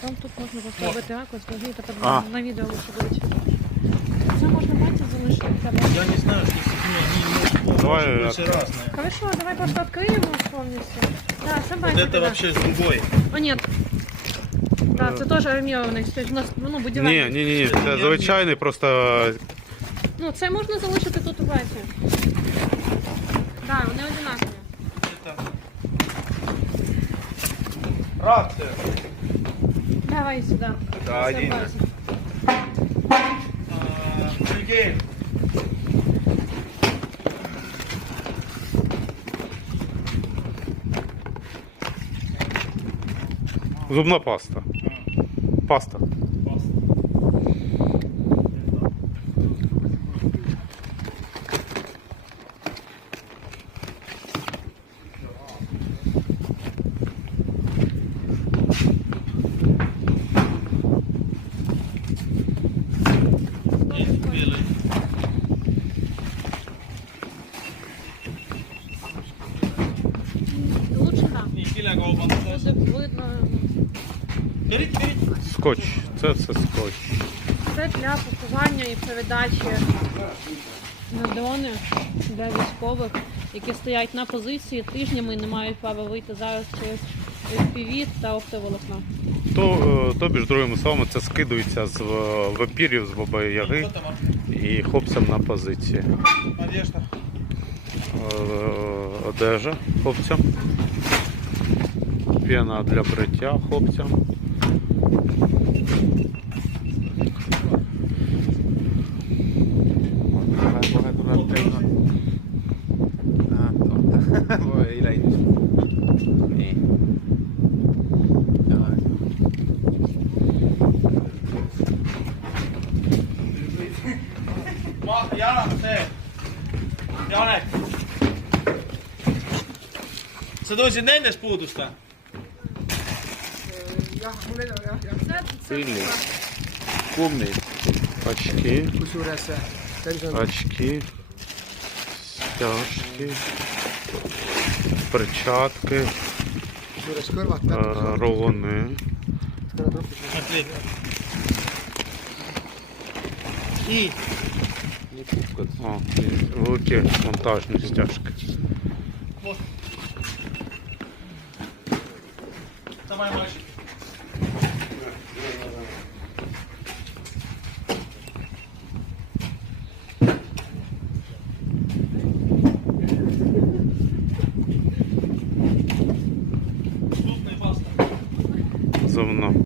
Потім тут можна поставити акус, возьми тепер А. на відео лише вивчити. Це можна пальці залишити в тебе. Я не знаю, что не, не, не, Давай, может, э, больше разное. Хорошо, давай просто откроем повністю. Да, сам Вот бачиш, это да. вообще с другой. О, ні. Да, це теж армійований. Тобто у нас ну, Ні, будівельний. ні, ні, ні, це звичайний, просто Ну, це можна залишити тут у баці. Да, вони одинакові. Это... Рация. Давай сюди. Да, один. А, Сергей. зубна паста. Паста. Скотч. Це все скотч. Це для пакування і передачі на дрони для військових, які стоять на позиції тижнями і не мають права вийти зараз через FPV та оптоволокна. То, е, тобі ж другими словами, це скидується з е, вампірів, з бабої яги і хлопцям на позиції. Одежда. Е, Одежа хлопцям. Піна для бриття хлопцям. Voi ei läinyt. Niin. Joo. Ma, Сильний. Кумний. Очки, очки, стяжки, перчатки, е, рулони. И О, великі монтажні стяжки. вот. Давай, мальчик. позовна.